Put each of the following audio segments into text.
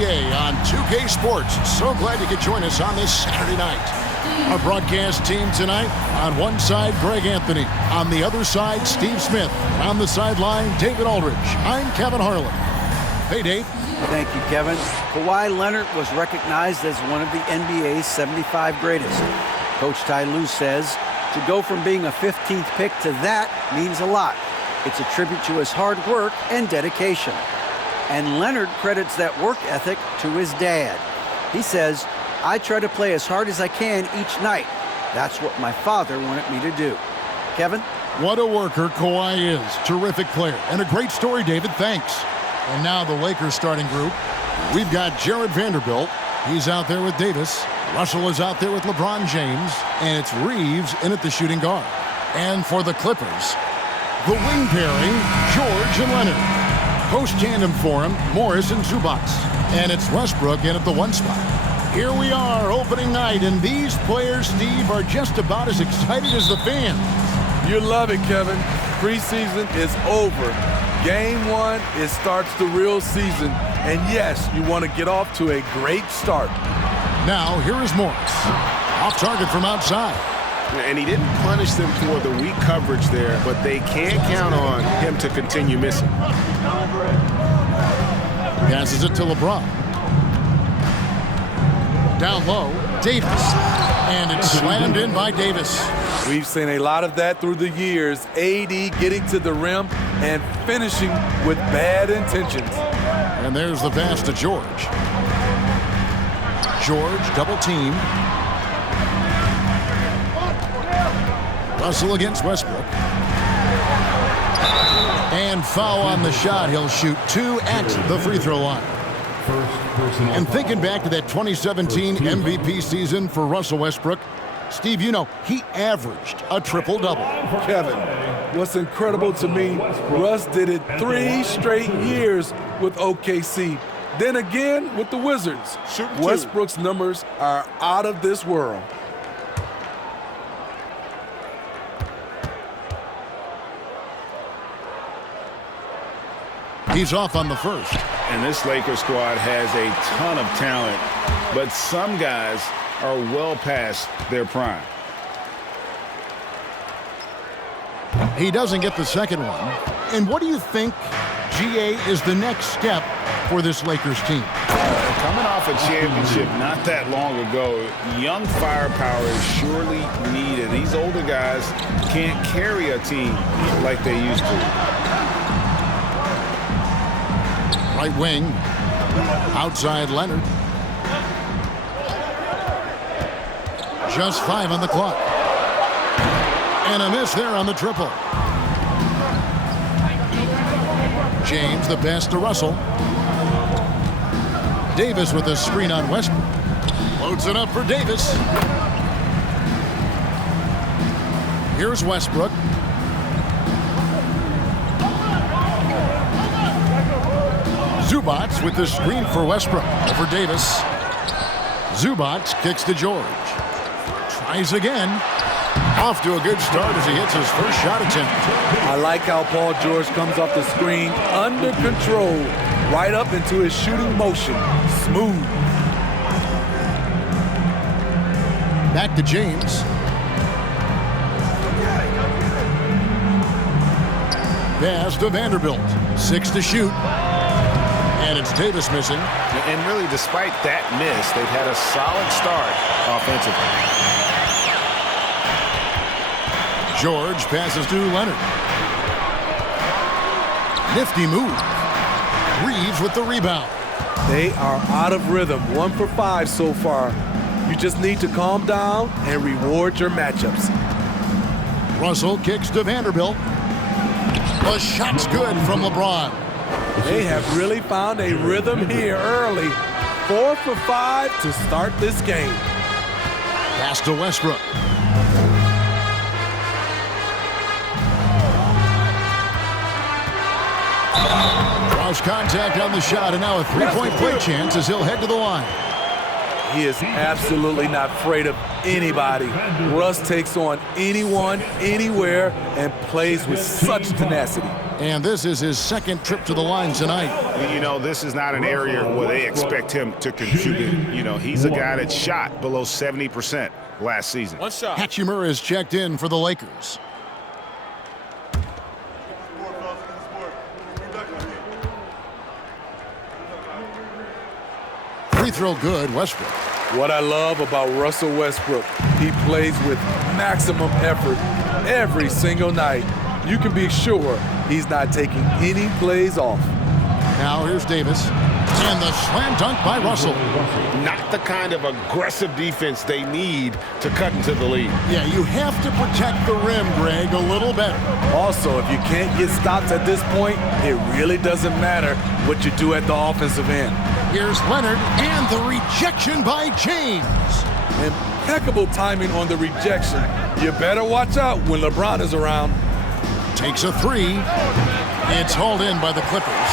NBA on 2K Sports. So glad you could join us on this Saturday night. Our broadcast team tonight, on one side, Greg Anthony. On the other side, Steve Smith. And on the sideline, David Aldridge. I'm Kevin Harlan. Hey, Dave. Thank you, Kevin. Kawhi Leonard was recognized as one of the NBA's 75 greatest. Coach Ty Lue says to go from being a 15th pick to that means a lot. It's a tribute to his hard work and dedication. And Leonard credits that work ethic to his dad. He says, I try to play as hard as I can each night. That's what my father wanted me to do. Kevin? What a worker Kawhi is. Terrific player. And a great story, David. Thanks. And now the Lakers starting group. We've got Jared Vanderbilt. He's out there with Davis. Russell is out there with LeBron James. And it's Reeves in at the shooting guard. And for the Clippers, the wing pairing, George and Leonard. Post tandem for him, Morris and Zubac. And it's Westbrook in at the one spot. Here we are, opening night, and these players, Steve, are just about as excited as the fans. You love it, Kevin. Preseason is over. Game one, it starts the real season. And yes, you want to get off to a great start. Now, here is Morris. Off target from outside. And he didn't punish them for the weak coverage there, but they can't count on him to continue missing. Passes it to LeBron. Down low, Davis. And it's slammed in by Davis. We've seen a lot of that through the years. AD getting to the rim and finishing with bad intentions. And there's the pass to George. George, double team. Russell against Westbrook. And foul on the shot. He'll shoot 2 at the free throw line. And thinking back to that 2017 MVP season for Russell Westbrook, Steve, you know, he averaged a triple-double. Kevin, what's incredible to me, Russ did it 3 straight years with OKC. Then again with the Wizards. Westbrook's numbers are out of this world. He's off on the first. And this Lakers squad has a ton of talent, but some guys are well past their prime. He doesn't get the second one. And what do you think, GA, is the next step for this Lakers team? Coming off a championship not that long ago, young firepower is surely needed. These older guys can't carry a team like they used to. Right wing, outside Leonard. Just 5 on the clock. And a miss there on the triple. James, the pass to Russell. Davis with a screen on Westbrook. Loads it up for Davis. Here's Westbrook. Zubac with the screen for Westbrook. Over Davis. Zubac kicks to George. Tries again. Off to a good start as he hits his first shot attempt. I like how Paul George comes off the screen under control, right up into his shooting motion. Smooth. Back to James. Pass to Vanderbilt. 6 to shoot. And it's Davis missing. And really, despite that miss, they've had a solid start offensively. George passes to Leonard. Nifty move. Reeves with the rebound. They are out of rhythm. 1 for 5 so far. You just need to calm down and reward your matchups. Russell kicks to Vanderbilt. The shot's good from LeBron. They have really found a rhythm here early. 4 for 5 to start this game. Pass to Westbrook. Draws contact on the shot, and now a three-point play chance as he'll head to the line. He is absolutely not afraid of anybody. Russ takes on anyone, anywhere, and plays with such tenacity. And this is his second trip to the line tonight. You know, this is not an area where they expect him to contribute. You know, he's a guy that shot below 70% last season. One shot. Hachimura is checked in for the Lakers. Free throw good, Westbrook. What I love about Russell Westbrook, he plays with maximum effort every single night. You can be sure he's not taking any plays off. Now here's Davis. And the slam dunk by Russell. Not the kind of aggressive defense they need to cut into the lead. Yeah, you have to protect the rim, Greg, a little better. Also, if you can't get stops at this point, it really doesn't matter what you do at the offensive end. Here's Leonard and the rejection by James. Impeccable timing on the rejection. You better watch out when LeBron is around. Takes a three. It's hauled in by the Clippers.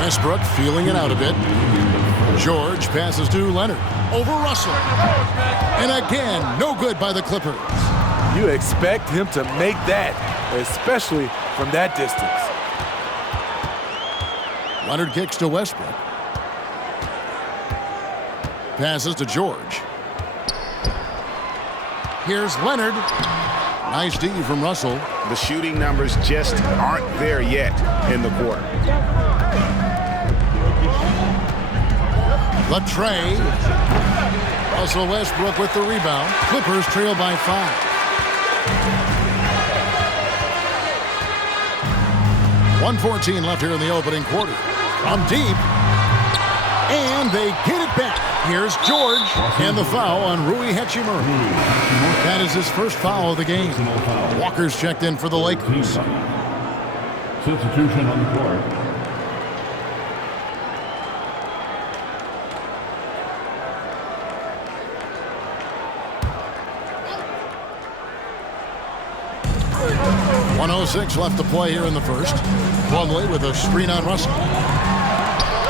Westbrook feeling it out a bit. George passes to Leonard. Over Russell. And again, no good by the Clippers. You expect him to make that, especially from that distance. Leonard kicks to Westbrook. Passes to George. Here's Leonard. Nice D from Russell. The shooting numbers just aren't there yet in the quarter. The tray. Russell Westbrook with the rebound. Clippers trail by 5. .114 left here in the opening quarter. From deep. And they get it back. Here's George. And the foul on Rui Hachimura. That is his first foul of the game. Walker's checked in for the Lakers. Substitution on the court. .106 left to play here in the first. Plumlee with a screen on Russell.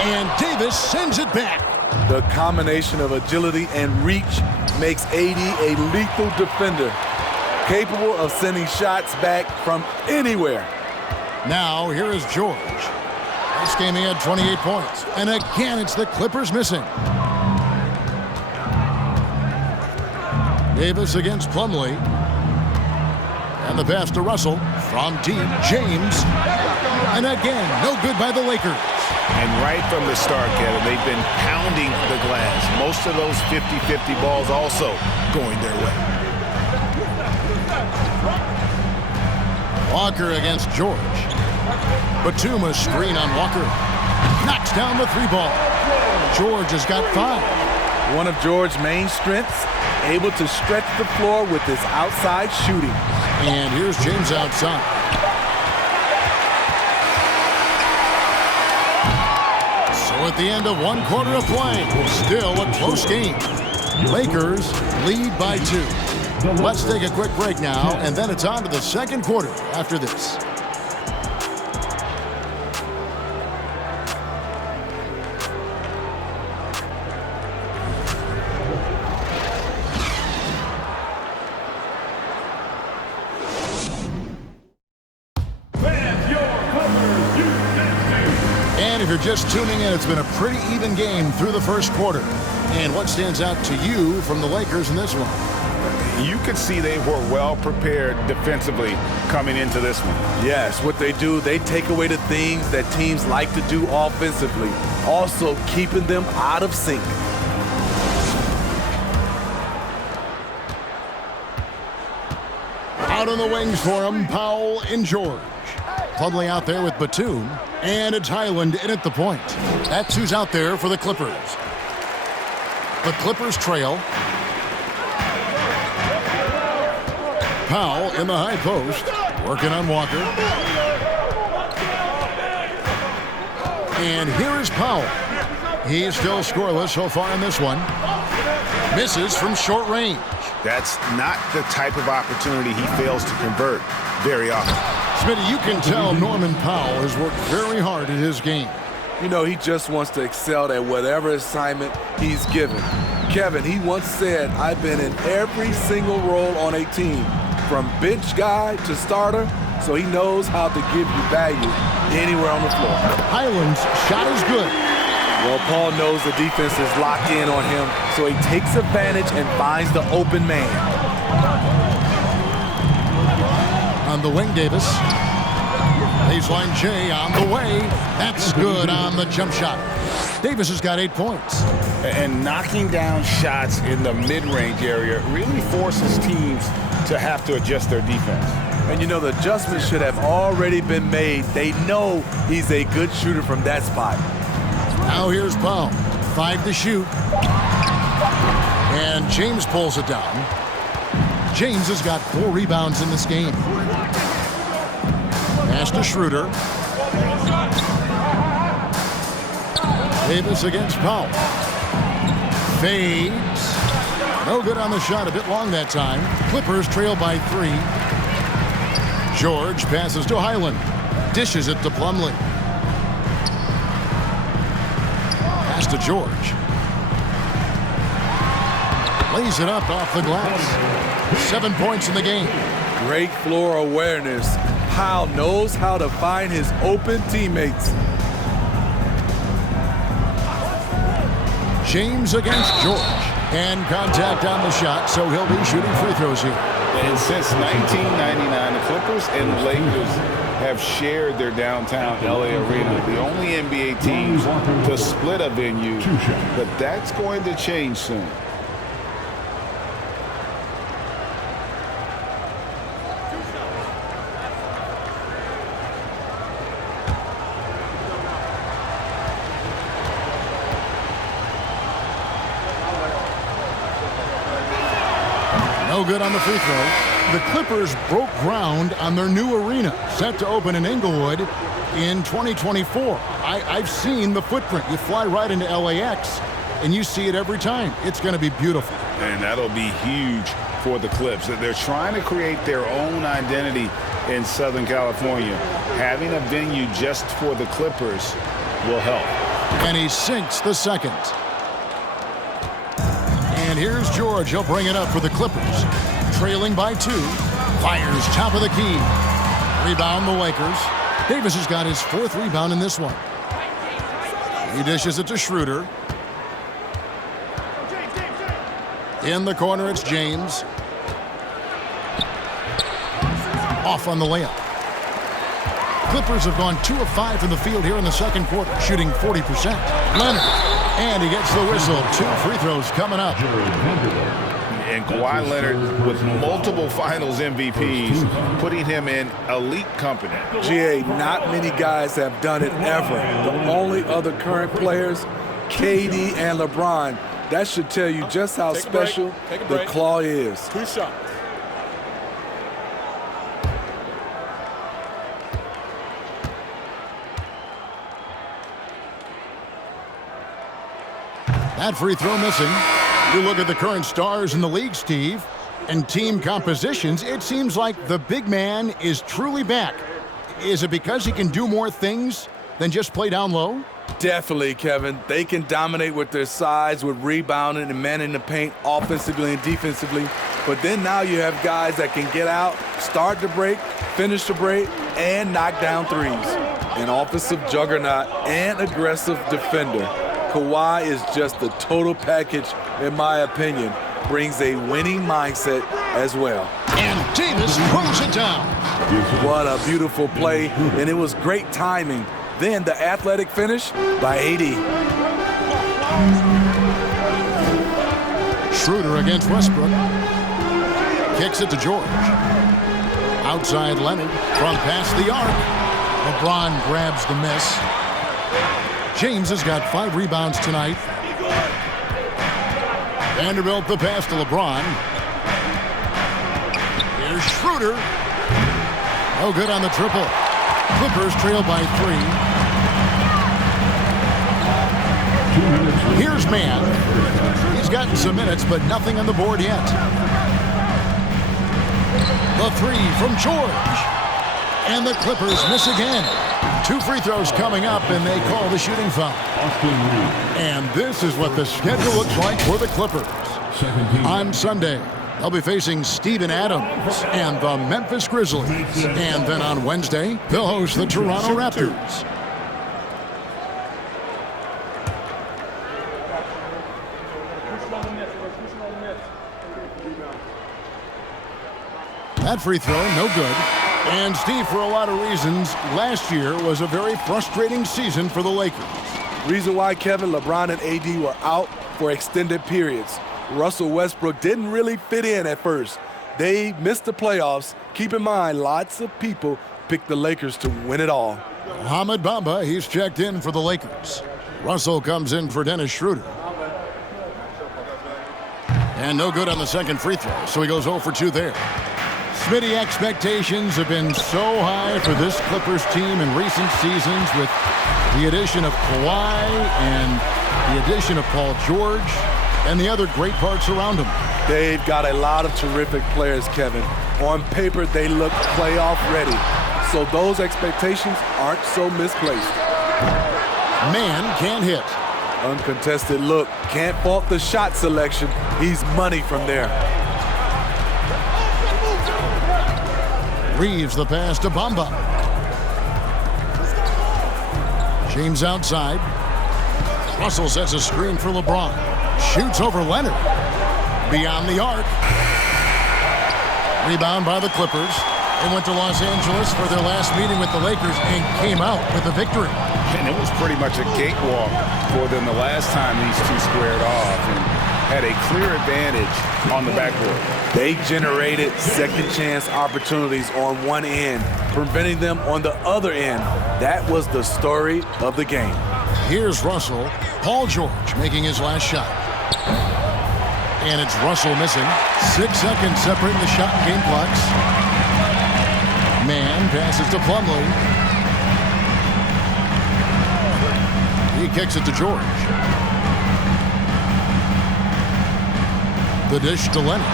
And Davis sends it back. The combination of agility and reach makes AD a lethal defender, capable of sending shots back from anywhere. Now, here is George. This game he had 28 points. And again, it's the Clippers missing. Davis against Plumlee. And the pass to Russell. From deep, James. And again, no good by the Lakers. And right from the start, Kevin, they've been pounding the glass. Most of those 50-50 balls also going their way. Walker against George. Batum a screen on Walker. Knocks down the 3-ball. George has got 5. One of George's main strengths, able to stretch the floor with his outside shooting. And here's James outside. So at the end of 1 quarter of play, still a close game. Lakers lead by 2. Let's take a quick break now, and then it's on to the second quarter after this. And if you're just tuning in, it's been a pretty even game through the first quarter. And what stands out to you from the Lakers in this one? You could see they were well prepared defensively coming into this one. Yes, what they do, they take away the things that teams like to do offensively, also keeping them out of sync. Out on the wings for him, Powell and George. Plumlee out there with Batum, and it's Highland in at the point. That's who's out there for the Clippers. The Clippers trail. Powell in the high post, working on Walker. And here is Powell. He's still scoreless so far in this one. Misses from short range. That's not the type of opportunity he fails to convert very often. Smitty, you can tell Norman Powell has worked very hard at his game. You know, he just wants to excel at whatever assignment he's given. Kevin, he once said, "I've been in every single role on a team, from bench guy to starter," so he knows how to give you value anywhere on the floor. Highland's shot is good. Well, Paul knows the defense is locked in on him, so he takes advantage and finds the open man. On the wing, Davis. Baseline J on the way. That's good on the jump shot. Davis has got 8 points. And knocking down shots in the mid-range area really forces teams to have to adjust their defense. And you know, the adjustments should have already been made. They know he's a good shooter from that spot. Now here's Powell. 5 to shoot. And James pulls it down. James has got 4 rebounds in this game. Pass to Schroeder. Davis against Powell. Fades. No good on the shot. A bit long that time. Clippers trail by 3. George passes to Highland. Dishes it to Plumlee. Pass to George. Lays it up off the glass. 7 points in the game. Great floor awareness. Powell knows how to find his open teammates. James against George. And contact on the shot, so he'll be shooting free throws here. And since 1999, the Clippers and Lakers have shared their downtown LA arena, the only NBA teams to split a venue, but that's going to change soon. No good on the free throw. The Clippers broke ground on their new arena, set to open in Inglewood in 2024. I've seen the footprint. You fly right into LAX, and you see it every time. It's going to be beautiful. And that'll be huge for the Clips. They're trying to create their own identity in Southern California. Having a venue just for the Clippers will help. And he sinks the second. And here's George. He'll bring it up for the Clippers. Trailing by 2. Fires top of the key. Rebound the Lakers. Davis has got his 4th rebound in this one. He dishes it to Schroeder. In the corner, it's James. Off on the layup. Clippers have gone 2 of 5 from the field here in the second quarter, shooting 40%. Leonard. And he gets the whistle. 2 free throws coming up. And Kawhi Leonard with multiple finals MVPs, putting him in elite company. GA, not many guys have done it ever. The only other current players, KD and LeBron. That should tell you just how special the Claw is. 2 shots. That free throw missing. You look at the current stars in the league, Steve, and team compositions, it seems like the big man is truly back. Is it because he can do more things than just play down low? Definitely, Kevin. They can dominate with their size, with rebounding and manning the paint offensively and defensively. But then now you have guys that can get out, start the break, finish the break, and knock down threes. An offensive juggernaut and aggressive defender. Kawhi is just the total package, in my opinion. Brings a winning mindset as well. And Davis throws it down. What a beautiful play, and it was great timing. Then the athletic finish by AD. Schroeder against Westbrook. Kicks it to George. Outside Leonard from past the arc. LeBron grabs the miss. James has got 5 rebounds tonight. Vanderbilt the pass to LeBron. Here's Schroeder. No good on the triple. Clippers trail by 3. Here's Mann. He's gotten some minutes, but nothing on the board yet. The 3 from George. And the Clippers miss again. 2 free throws coming up, and they call the shooting foul. And this is what the schedule looks like for the Clippers. On Sunday, they'll be facing Steven Adams and the Memphis Grizzlies. And then on Wednesday, they'll host the Toronto Raptors. That free throw, no good. And Steve, for a lot of reasons, last year was a very frustrating season for the Lakers. Reason why, Kevin, LeBron and AD were out for extended periods. Russell Westbrook didn't really fit in at first. They missed the playoffs. Keep in mind, lots of people picked the Lakers to win it all. Mohamed Bamba, he's checked in for the Lakers. Russell comes in for Dennis Schroeder. And no good on the second free throw, so he goes 0 for 2 there. Smitty, expectations have been so high for this Clippers team in recent seasons with the addition of Kawhi and the addition of Paul George and the other great parts around him. They've got a lot of terrific players, Kevin. On paper, they look playoff ready. So those expectations aren't so misplaced. Man can't hit. Uncontested look. Can't fault the shot selection. He's money from there. Reeves the pass to Bamba. James outside. Russell sets a screen for LeBron. Shoots over Leonard. Beyond the arc. Rebound by the Clippers. They went to Los Angeles for their last meeting with the Lakers and came out with a victory. And it was pretty much a cakewalk for them the last time these two squared off and had a clear advantage on the backboard. They generated second chance opportunities on one end, preventing them on the other end. That was the story of the game. Here's Russell. Paul George making his last shot. And it's Russell missing. 6 seconds separating the shot and game clocks. Man passes to Plumlee. He kicks it to George. The dish to Leonard.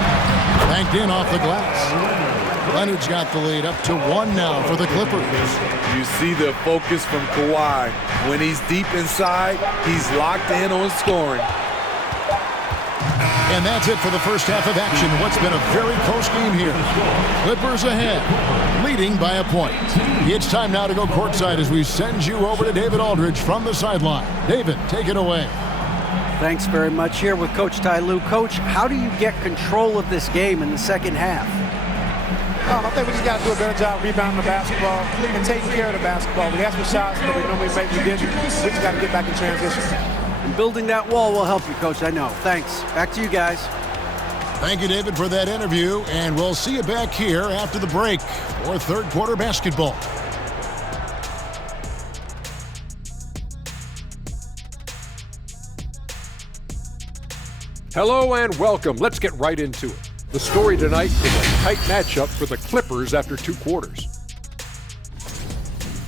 Banked in off the glass. Leonard's got the lead up to 1 now for the Clippers. You see the focus from Kawhi. When he's deep inside, he's locked in on scoring. And that's it for the first half of action. What's been a very close game here. Clippers ahead, leading by a point. It's time now to go courtside as we send you over to David Aldridge from the sideline. David, take it away. Thanks very much. Here with Coach Ty Lue. Coach, how do you get control of this game in the second half? I think we just got to do a better job rebounding the basketball and taking care of the basketball. We had some shots that we normally make, we didn't. We just got to get back in transition. And building that wall will help you, Coach, I know. Thanks. Back to you guys. Thank you, David, for that interview, and we'll see you back here after the break for third quarter basketball. Hello and welcome. Let's get right into it. The story tonight is a tight matchup for the Clippers after 2 quarters.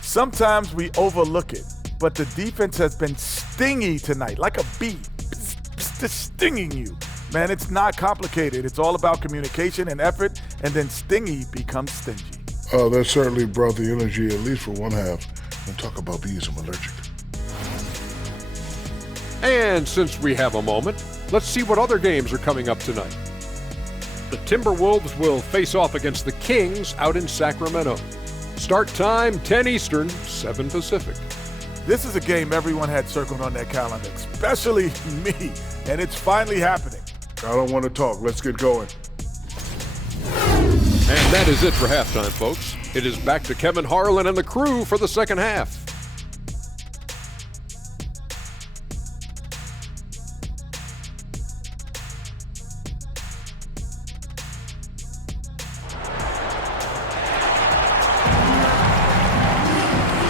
Sometimes we overlook it, but the defense has been stingy tonight, like a bee, just stinging you. Man, it's not complicated. It's all about communication and effort, and then stingy becomes stingy. That certainly brought the energy, at least for one half. And talk about bees, I'm allergic. And since we have a moment, let's see what other games are coming up tonight. The Timberwolves will face off against the Kings out in Sacramento. Start time, 10 Eastern, 7 Pacific. This is a game everyone had circled on their calendar, especially me, and it's finally happening. I don't want to talk. Let's get going. And that is it for halftime, folks. It is back to Kevin Harlan and the crew for the second half.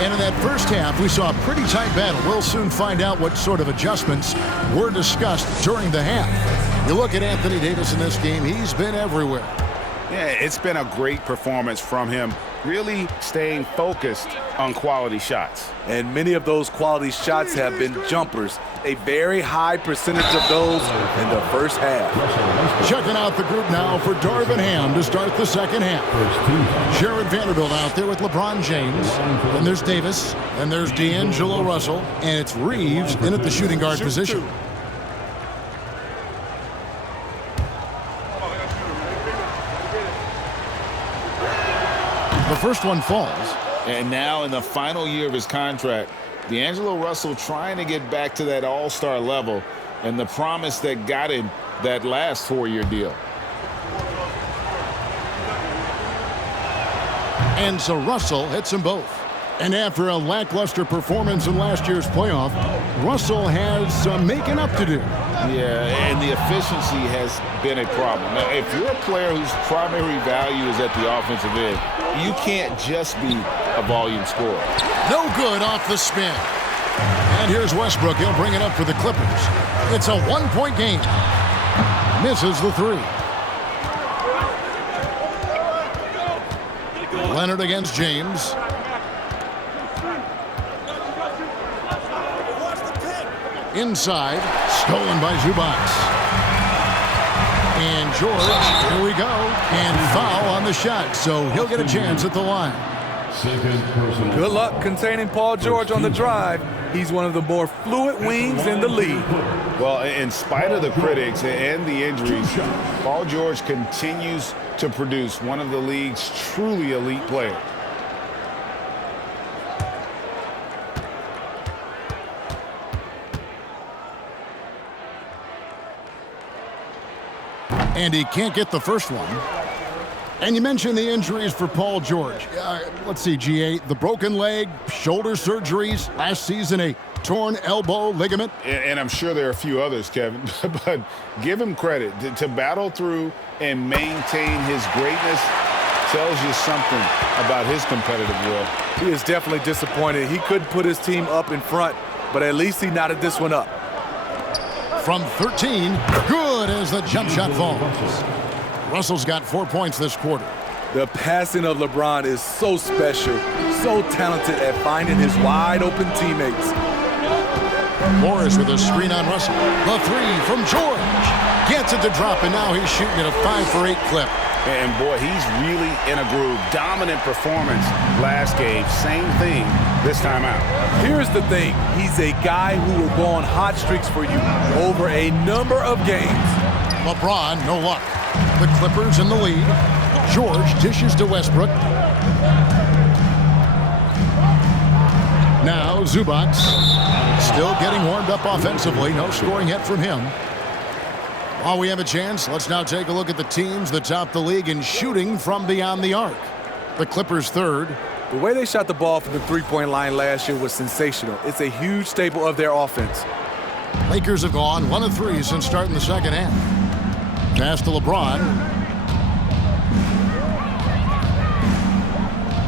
And in that first half, we saw a pretty tight battle. We'll soon find out what sort of adjustments were discussed during the half. You look at Anthony Davis in this game, he's been everywhere. Yeah, it's been a great performance from him really staying focused on quality shots. And many of those quality shots have been jumpers. A very high percentage of those in the first half. Checking out the group now for Darvin Ham to start the second half. Jared Vanderbilt out there with LeBron James. Then there's Davis. Then there's D'Angelo Russell. And it's Reeves in at the shooting guard position. The first one falls. And now in the final year of his contract, D'Angelo Russell trying to get back to that all-star level and the promise that got him that last 4-year deal. And so Russell hits them both. And after a lackluster performance in last year's playoff, Russell has some making up to do. Yeah, and the efficiency has been a problem. Now, if you're a player whose primary value is at the offensive end, you can't just be a volume scorer. No good off the spin. And here's Westbrook. He'll bring it up for the Clippers. It's a one-point game. Misses the three. Leonard against James. Inside, stolen by Zubac. And George, here we go, and foul on the shot, so he'll get a chance at the line. Good luck containing Paul George on the drive. He's one of the more fluid wings in the league. Well, in spite of the critics and the injuries, Paul George continues to produce one of the league's truly elite players. And he can't get the first one. And you mentioned the injuries for Paul George. Let's see, GA, the broken leg, shoulder surgeries, last season a torn elbow ligament. And I'm sure there are a few others, Kevin, but give him credit. To battle through and maintain his greatness tells you something about his competitive will. He is definitely disappointed. He couldn't put his team up in front, but at least he knotted this one up. From 13, good as the jump shot falls. Russell's got 4 points this quarter. The passing of LeBron is so special, so talented at finding his wide-open teammates. Morris with a screen on Russell. The three from George. Gets it to drop, and now he's shooting at a 5-for-8 clip. And, boy, he's really in a groove. Dominant performance last game. Same thing this time out. Here's the thing. He's a guy who will go on hot streaks for you over a number of games. LeBron, no luck. The Clippers in the lead. George dishes to Westbrook. Now Zubac still getting warmed up offensively. No scoring yet from him. While we have a chance, let's now take a look at the teams that top the league in shooting from beyond the arc. The Clippers third. The way they shot the ball from the three-point line last year was sensational. It's a huge staple of their offense. Lakers have gone 1 of 3 since starting the second half. Pass to LeBron.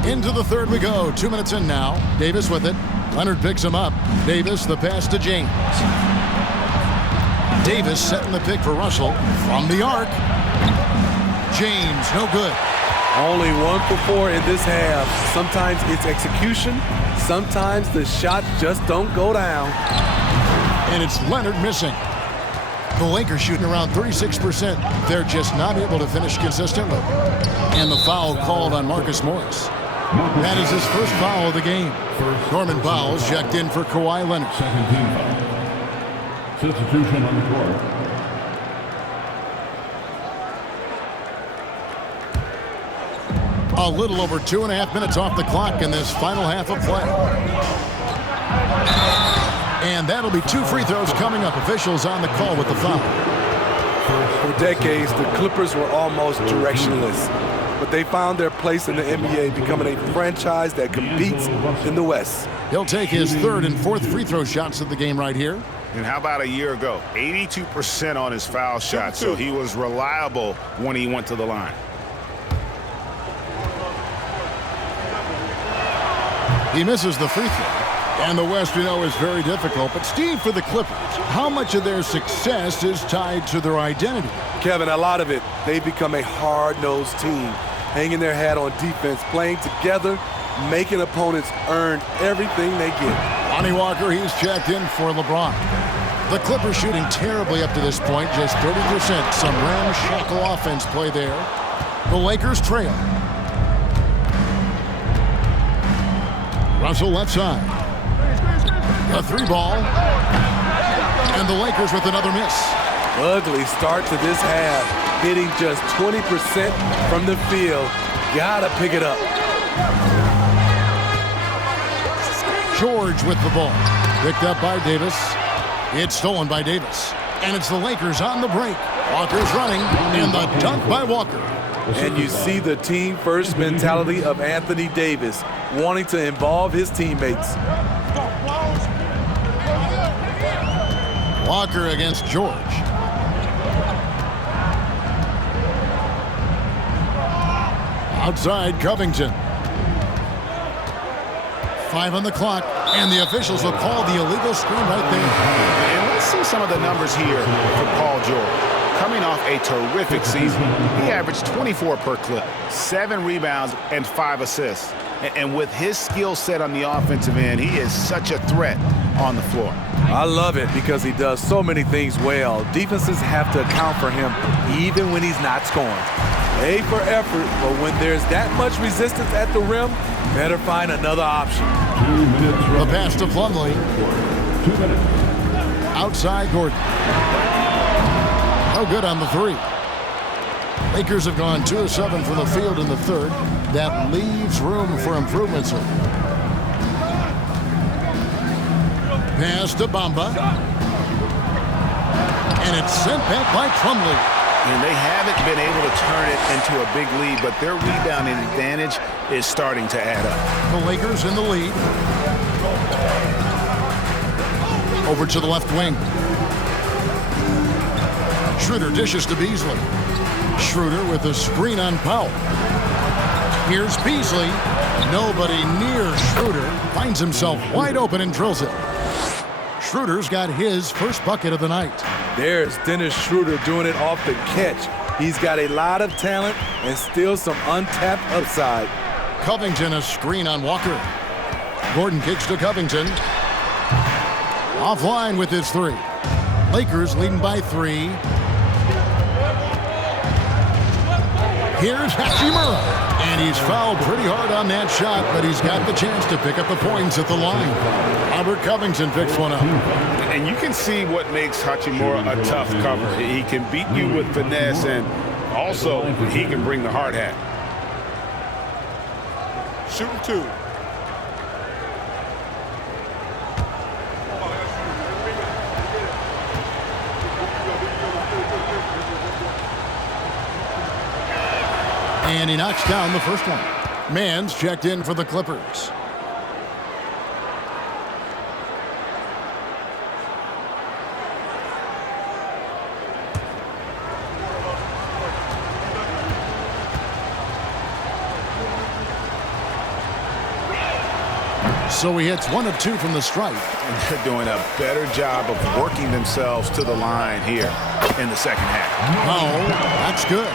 Into the third we go. 2 minutes in now. Davis with it. Leonard picks him up. Davis, the pass to James. Davis setting the pick for Russell from the arc. James, no good. Only 1 for 4 in this half. Sometimes it's execution. Sometimes the shots just don't go down. And it's Leonard missing. The Lakers shooting around 36%. They're just not able to finish consistently. And the foul called on Marcus Morris. That is his first foul of the game. Norman Powell's checked in for Kawhi Leonard. Second team foul. Substitution on the court. A little over 2.5 minutes off the clock in this final half of play. And that'll be 2 free throws coming up. Officials on the call with the foul. For decades, the Clippers were almost directionless, but they found their place in the NBA, becoming a franchise that competes in the West. He'll take his 3rd and 4th free throw shots of the game right here. And how about a year ago? 82% on his foul shot, so he was reliable when he went to the line. He misses the free throw. And the West, we know, is very difficult. But, Steve, for the Clippers, how much of their success is tied to their identity? Kevin, a lot of it. They've become a hard-nosed team. hanging their hat on defense, playing together, making opponents earn everything they get. Lonnie Walker, he's checked in for LeBron. The Clippers shooting terribly up to this point, just 30%. Some ramshackle offense play there. The Lakers trail. Russell left side. A three ball. And the Lakers with another miss. Ugly start to this half. Hitting just 20% from the field. Gotta pick it up. George with the ball. Picked up by Davis. It's stolen by Davis. And it's the Lakers on the break. Walker's running. And the dunk by Walker. And you see the team-first mentality of Anthony Davis, wanting to involve his teammates. Walker against George. Outside, Covington. 5 on the clock, and the officials will call the illegal screen right there. And let's see some of the numbers here for Paul George. Coming off a terrific season, he averaged 24 per clip, 7 rebounds, and 5 assists. And with his skill set on the offensive end, he is such a threat on the floor. I love it because he does so many things well. Defenses have to account for him even when he's not scoring. A for effort, but when there's that much resistance at the rim, better find another option. 2 minutes. The pass to Plumlee. 2 minutes. Outside Gordon. No good on the three. Lakers have gone 2 of 7 from the field in the third. That leaves room for improvement, sir. Pass to Bamba. And it's sent back by Plumlee. And they haven't been able to turn it into a big lead, but their rebounding advantage is starting to add up. The Lakers in the lead. Over to the left wing. Schroeder dishes to Beasley. Schroeder with a screen on Powell. Here's Beasley. Nobody near Schroeder. Finds himself wide open and drills it. Schroeder's got his first bucket of the night. There's Dennis Schroeder doing it off the catch. He's got a lot of talent and still some untapped upside. Covington a screen on Walker. Gordon kicks to Covington. Offline with his three. Lakers leading by 3. Here's Hachimura. And he's fouled pretty hard on that shot, but he's got the chance to pick up the points at the line. Albert Covington picks one up. And you can see what makes Hachimura a tough cover. He can beat you with finesse, and also he can bring the hard hat. Shooting 2. And he knocks down the first one. Mann's checked in for the Clippers. So he hits 1 of 2 from the stripe. And they're doing a better job of working themselves to the line here in the second half. Oh, that's good.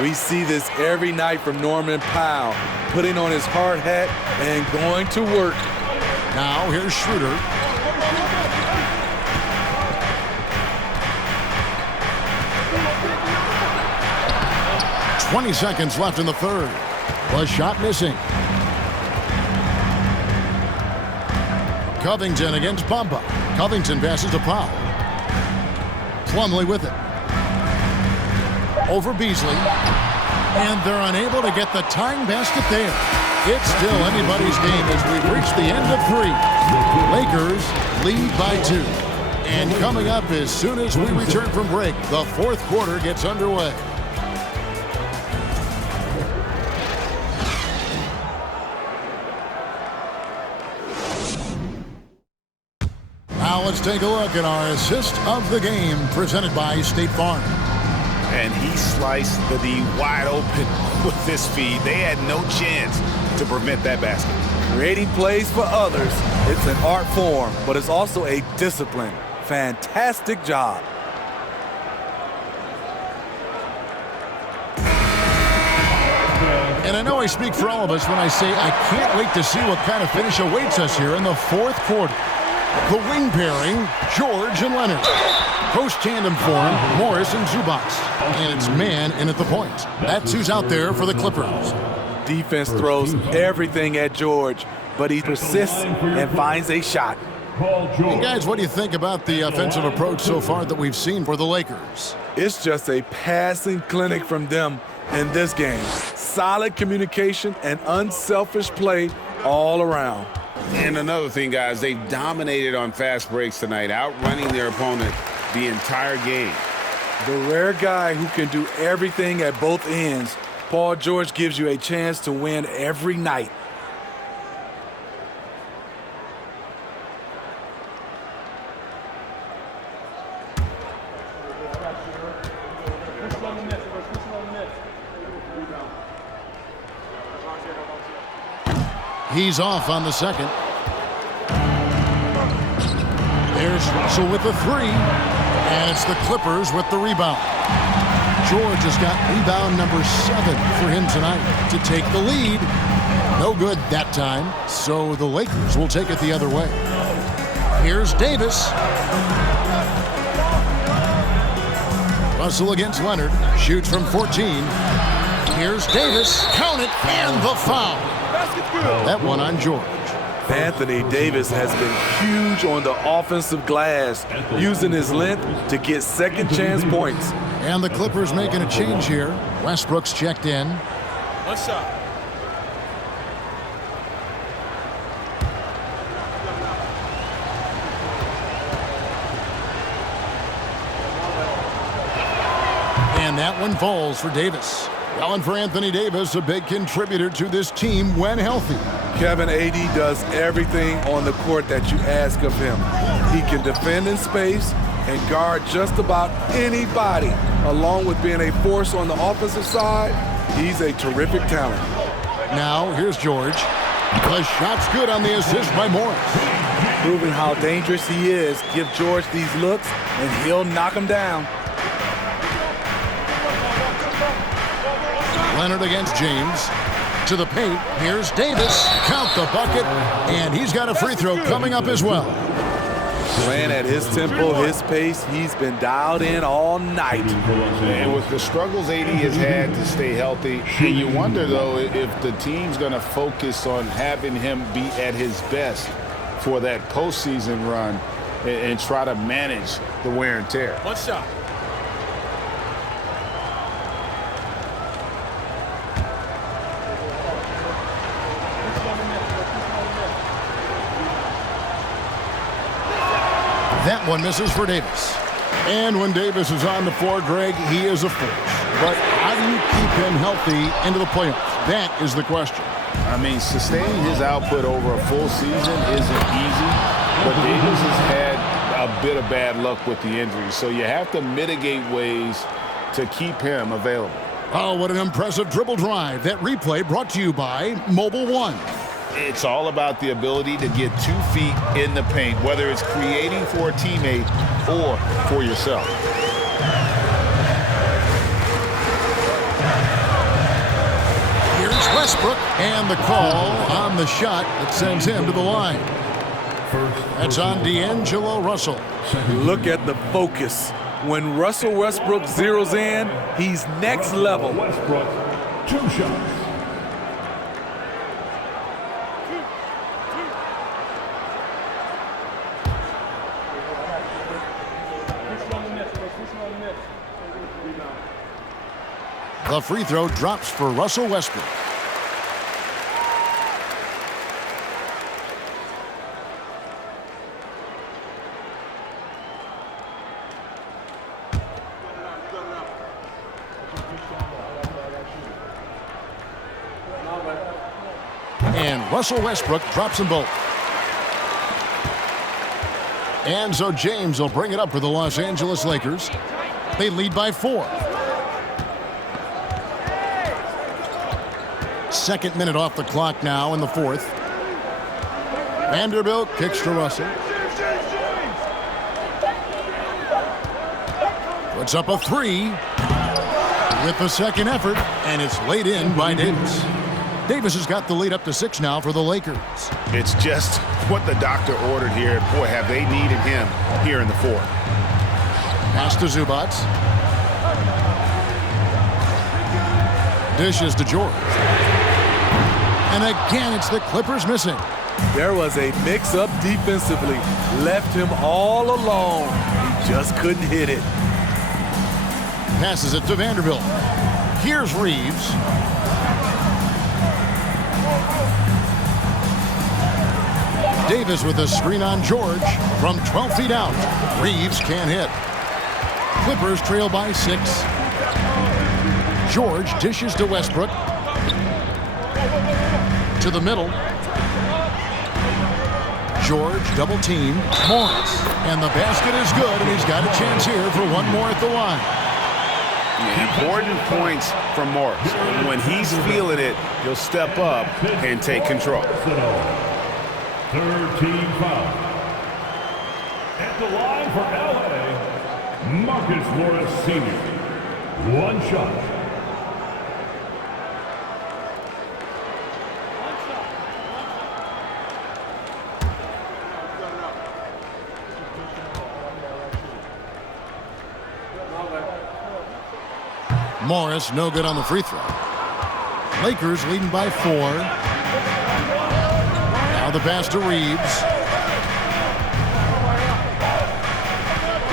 We see this every night from Norman Powell, putting on his hard hat and going to work. Now here's Schroeder. "20 seconds left in the third. Was shot missing. Covington against Bamba. Covington passes to Powell. Plumlee with it. Over Beasley. And they're unable to get the tying basket there. It's still anybody's game as we reach the end of 3. Lakers lead by 2. And coming up as soon as we return from break, the fourth quarter gets underway. Now let's take a look at our assist of the game presented by State Farm. And he sliced the D wide open with this feed. They had no chance to prevent that basket. Creating plays for others, it's an art form, but it's also a discipline. Fantastic job. And I know I speak for all of us when I say I can't wait to see what kind of finish awaits us here in the fourth quarter. The wing pairing, George and Leonard. Post tandem form, Morris and Zubac. And it's man in at the point. That's who's out there for the Clippers. Defense throws everything at George, but he persists and finds a shot. And guys, what do you think about the offensive approach so far that we've seen for the Lakers? It's just a passing clinic from them in this game. Solid communication and unselfish play all around. And another thing, guys, they've dominated on fast breaks tonight, outrunning their opponent the entire game. The rare guy who can do everything at both ends, Paul George gives you a chance to win every night. He's off on the second. There's Russell with the three, and it's the Clippers with the rebound. George has got rebound number 7 for him tonight to take the lead. No good that time, so the Lakers will take it the other way. Here's Davis. Russell against Leonard, shoots from 14. Here's Davis, count it, and the foul. That one on George. Anthony Davis has been huge on the offensive glass, using his length to get second chance points. And the Clippers making a change here. Westbrook's checked in. One shot. And that one falls for Davis. Well, and for Anthony Davis, a big contributor to this team when healthy. Kevin, AD does everything on the court that you ask of him. He can defend in space and guard just about anybody. Along with being a force on the offensive side, he's a terrific talent. Now, here's George. The shot's good on the assist by Morris. Proving how dangerous he is. Give George these looks, and he'll knock him down. Leonard against James. To the paint. Here's Davis. Count the bucket. And he's got a free throw coming up as well. Playing at his tempo, his pace, he's been dialed in all night. And with the struggles AD has had to stay healthy, and you wonder, though, if the team's going to focus on having him be at his best for that postseason run and try to manage the wear and tear. One shot. That one misses for Davis. And when Davis is on the floor, Greg, he is a force. But how do you keep him healthy into the playoffs? That is the question. I mean, sustaining his output over a full season isn't easy, but Davis has had a bit of bad luck with the injury, so you have to mitigate ways to keep him available. Oh, what an impressive dribble drive. That replay brought to you by Mobile One. It's all about the ability to get 2 feet in the paint, whether it's creating for a teammate or for yourself. Here's Westbrook, and the call on the shot that sends him to the line. That's on D'Angelo Russell. Look at the focus. When Russell Westbrook zeroes in, he's next level. Westbrook, 2 shots. The free throw drops for Russell Westbrook. And Russell Westbrook drops them both. And so James will bring it up for the Los Angeles Lakers. They lead by 4. Second minute off the clock now in the fourth. Vanderbilt kicks to Russell. Puts up a 3 with the second effort, and it's laid in by Davis. Davis has got the lead up to 6 now for the Lakers. It's just what the doctor ordered here. Boy, have they needed him here in the fourth. Pass to Zubac. Dishes to George. And again, it's the Clippers missing. There was a mix-up defensively. Left him all alone. He just couldn't hit it. Passes it to Vanderbilt. Here's Reeves. Davis with a screen on George from 12 feet out. Reeves can't hit. Clippers trail by 6. George dishes to Westbrook. To the middle. George double team. Morris. And the basket is good, and he's got a chance here for one more at the line. Important points from Morris. When he's feeling it, he'll step up and take control. Third team foul. At the line for LA, Marcus Morris Sr. One shot. Morris no good on the free throw. Lakers leading by 4. Now the pass to Reeves.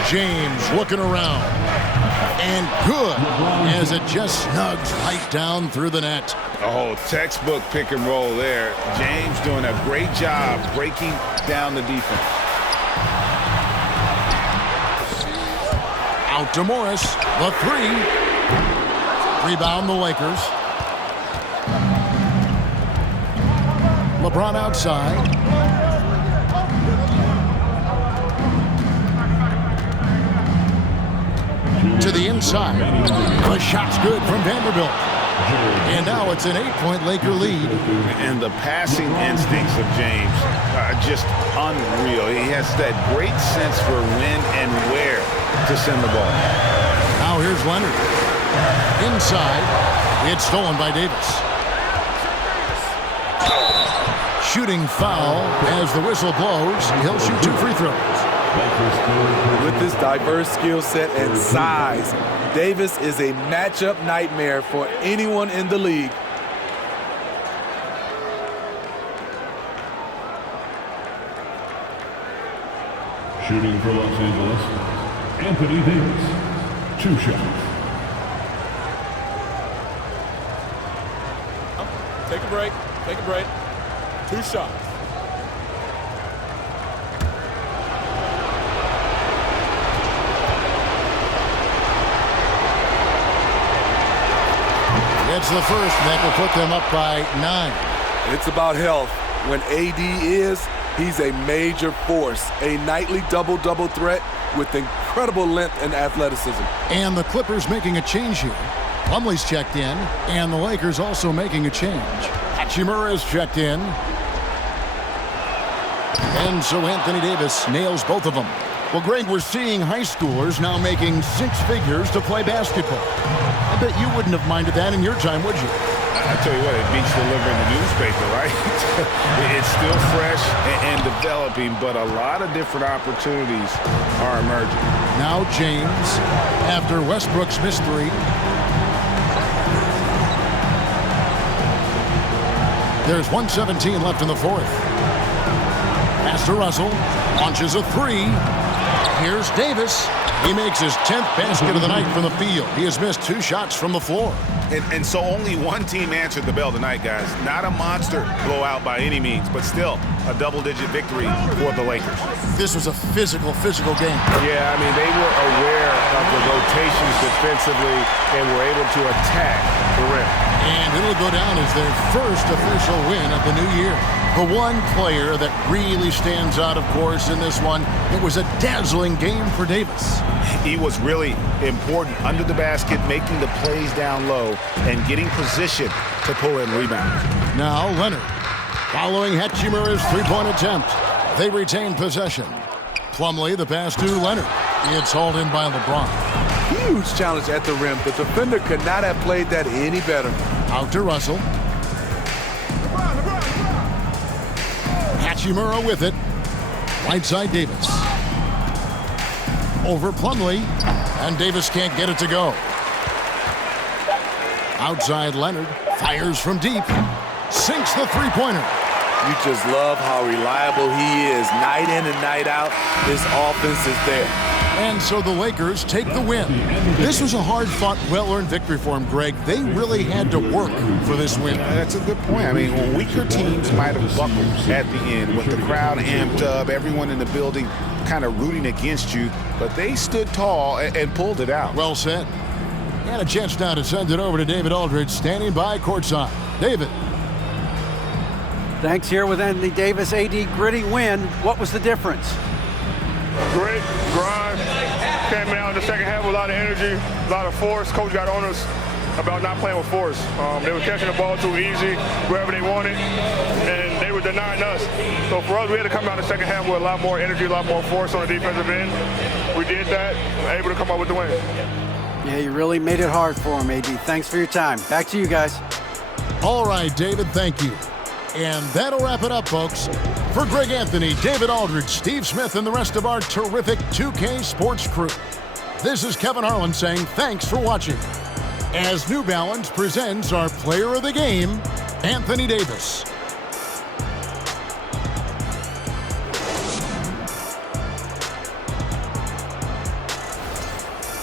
James looking around. And good as it just snugs right down through the net. Oh, textbook pick and roll there. James doing a great job breaking down the defense. Out to Morris. The 3. Rebound the Lakers. LeBron outside. To the inside. The shot's good from Vanderbilt. And now it's an 8-point Laker lead. And the passing instincts of James are just unreal. He has that great sense for when and where to send the ball. Now here's Leonard. Inside, it's stolen by Davis. Shooting foul as the whistle blows. He'll shoot 2 free throws. With his diverse skill set and size, Davis is a matchup nightmare for anyone in the league. Shooting for Los Angeles, Anthony Davis. 2 shots. Take a break. Take a break. 2 shots. It's the first that will put them up by 9. It's about health. When AD is, he's a major force. A nightly double-double threat with incredible length and athleticism. And the Clippers making a change here. Plumlee's checked in, and the Lakers also making a change. Hachimura's checked in. And so Anthony Davis nails both of them. Well, Greg, we're seeing high schoolers now making 6 figures to play basketball. I bet you wouldn't have minded that in your time, would you? I tell you what, it beats delivering the newspaper, right? It's still fresh and developing, but a lot of different opportunities are emerging. Now James, after Westbrook's missed 3. There's 1:17 left in the fourth. Pass to Russell. Launches a 3. Here's Davis. He makes his 10th basket of the night from the field. He has missed 2 shots from the floor. And so only one team answered the bell tonight, guys. Not a monster blowout by any means, but still a double-digit victory for the Lakers. This was a physical game. Yeah, I mean, they were aware of the rotations defensively and were able to attack the rim. And it'll go down as their first official win of the new year. The one player that really stands out, of course, in this one, it was a dazzling game for Davis. He was really important under the basket, making the plays down low and getting position to pull in rebounds. Now Leonard, following Hachimura's 3-point attempt, they retain possession. Plumlee, the pass to Leonard. It's hauled in by LeBron. Huge challenge at the rim. The defender could not have played that any better. Out to Russell. Hachimura with it. Right side Davis. Over Plumlee. And Davis can't get it to go. Outside Leonard. Fires from deep. Sinks the three-pointer. You just love how reliable he is. Night in and night out, his offense is there. And so the Lakers take the win. This was a hard-fought, well-earned victory for him, Greg. They really had to work for this win. That's a good point. I mean, weaker teams might have buckled at the end with the crowd amped up, everyone in the building kind of rooting against you, but they stood tall and pulled it out. Well said. And a chance now to send it over to David Aldridge, standing by courtside. David. Thanks. Here with Anthony Davis. AD, gritty win. What was the difference? Grit, grind. Came out in the second half with a lot of energy, a lot of force. Coach got on us about not playing with force. They were catching the ball too easy, wherever they wanted, and they were denying us. So for us, we had to come out in the second half with a lot more energy, a lot more force on the defensive end. We did that, able to come up with the win. Yeah, you really made it hard for him, AD. Thanks for your time. Back to you guys. All right, David, thank you. And that'll wrap it up, folks. For Greg Anthony, David Aldridge, Steve Smith, and the rest of our terrific 2K Sports crew, this is Kevin Harlan saying thanks for watching. As New Balance presents our player of the game, Anthony Davis.